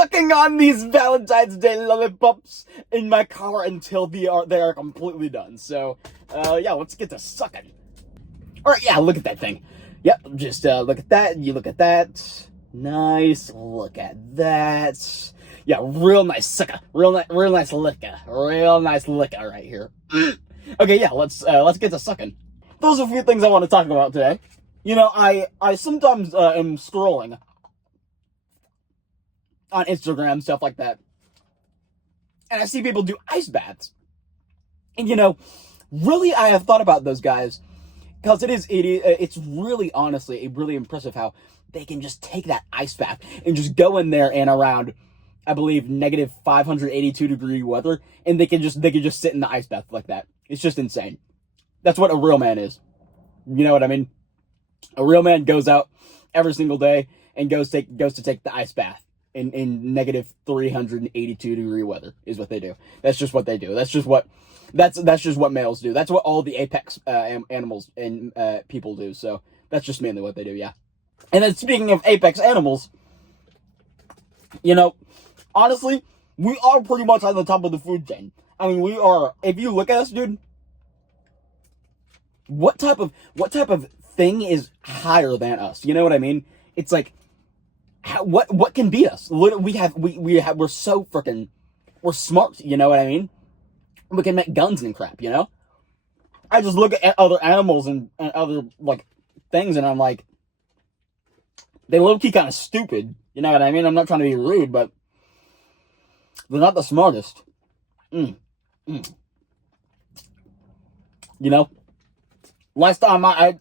sucking on these Valentine's Day lollipops in my car until they are completely done. So, yeah, let's get to sucking. Alright, yeah, look at that thing. Yep, just look at that, you look at that. Nice, look at that. Yeah, real nice sucker. Real nice liquor. Real nice liquor right here. Okay, yeah, let's get to sucking. Those are a few things I want to talk about today. You know, I sometimes am scrolling on Instagram, stuff like that, and I see people do ice baths. And you know, really, I have thought about those guys, because it's really, honestly, really impressive how they can just take that ice bath and just go in there and around, I believe, negative 582 degree weather, and they can just sit in the ice bath like that. It's just insane. That's what a real man is. You know what I mean? A real man goes out every single day and goes to take the ice bath in negative 382 degree weather is what they do. That's just what they do. That's just what males do. That's what all the apex animals and people do. So that's just mainly what they do. Yeah. And then speaking of apex animals, you know, honestly, we are pretty much on the top of the food chain. I mean, we are. If you look at us, dude, what type of thing is higher than us? You know what I mean? It's like, what can beat us? We're so freaking, we're smart. You know what I mean? We can make guns and crap. You know? I just look at other animals and other like things, and I'm like, they low-key kind of stupid. You know what I mean? I'm not trying to be rude, but they're not the smartest. You know? Last time a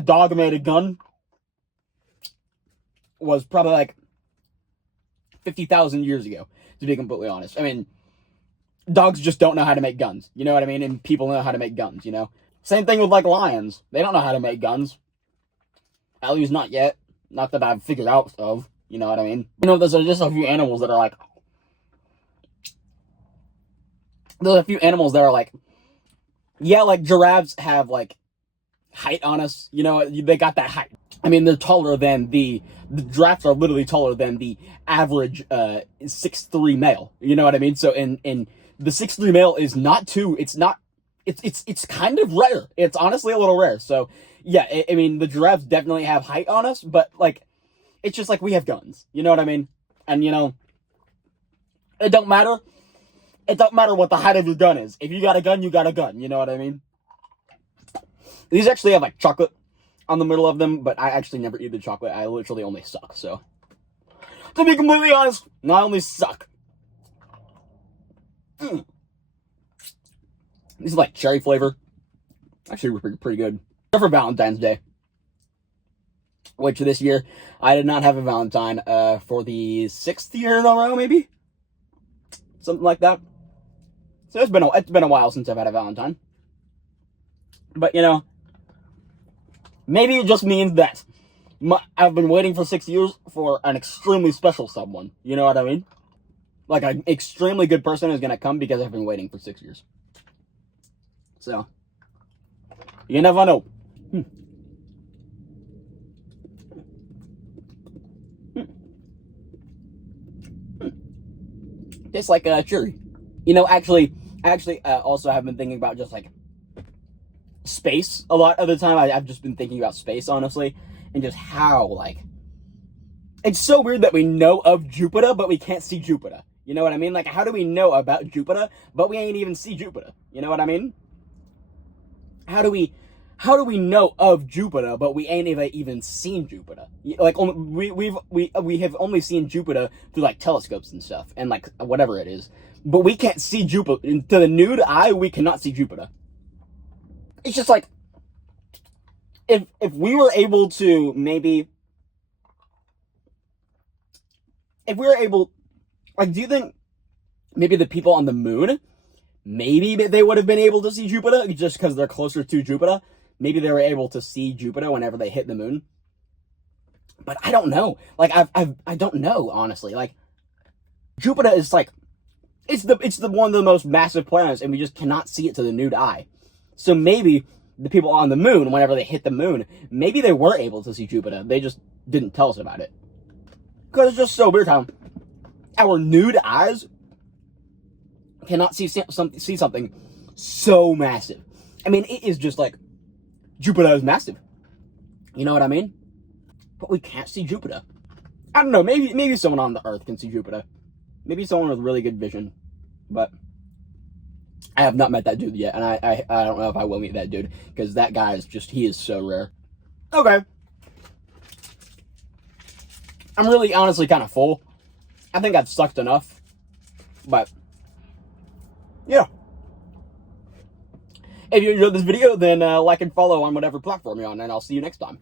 dog made a gun was probably like 50,000 years ago, to be completely honest. I mean, dogs just don't know how to make guns. You know what I mean? And people know how to make guns, you know? Same thing with like lions. They don't know how to make guns. At least not yet. Not that I've figured out of. You know what I mean? You know, there's just a few animals that are like... There's a few animals that are like... Yeah, like giraffes have like height on us. You know, they got that height. I mean, they're taller than the giraffes are literally taller than the average 6'3" male. You know what I mean? So in the 6'3" male is not too. It's kind of rare. It's honestly a little rare. So yeah, I mean, the giraffes definitely have height on us, but like, it's just like we have guns. You know what I mean? And you know, it don't matter. It don't matter what the height of your gun is. If you got a gun, you got a gun. You know what I mean? These actually have like chocolate on the middle of them, but I actually never eat the chocolate. I literally only suck. So, to be completely honest, I only suck. These are like cherry flavor. Actually, were pretty good. For Valentine's Day, which this year I did not have a Valentine for the 6th year in a row, maybe something like that. So it's been a while since I've had a Valentine. But you know, maybe it just means that I've been waiting for 6 years for an extremely special someone. You know what I mean? Like an extremely good person is gonna come because I've been waiting for 6 years. So you never know. Tastes like a cherry. You know, actually, also have been thinking about just like space a lot of the time. I've just been thinking about space, honestly, and just how like it's so weird that we know of Jupiter, but we can't see Jupiter. You know what I mean? Like, how do we know about Jupiter, but we ain't even see Jupiter? You know what I mean? How do we know of Jupiter, but we ain't even seen Jupiter? Like, we have only seen Jupiter through like telescopes and stuff, and like whatever it is. But we can't see Jupiter. To the nude eye, we cannot see Jupiter. It's just like, if we were able to maybe, if we were able, like, do you think maybe the people on the moon, maybe they would have been able to see Jupiter just because they're closer to Jupiter? Maybe they were able to see Jupiter whenever they hit the moon. But I don't know. Like, I don't know, honestly. Like, Jupiter is like, it's the one of the most massive planets, and we just cannot see it to the nude eye. So maybe the people on the moon, whenever they hit the moon, maybe they were able to see Jupiter. They just didn't tell us about it. Because it's just so weird how our nude eyes cannot see something so massive. I mean, it is just like, Jupiter is massive. You know what I mean? But we can't see Jupiter. I don't know, maybe someone on the Earth can see Jupiter. Maybe someone with really good vision. But I have not met that dude yet, and I don't know if I will meet that dude, because that guy is just, he is so rare. Okay. I'm really honestly kind of full. I think I've sucked enough. But, yeah. If you enjoyed this video, then like and follow on whatever platform you're on, and I'll see you next time.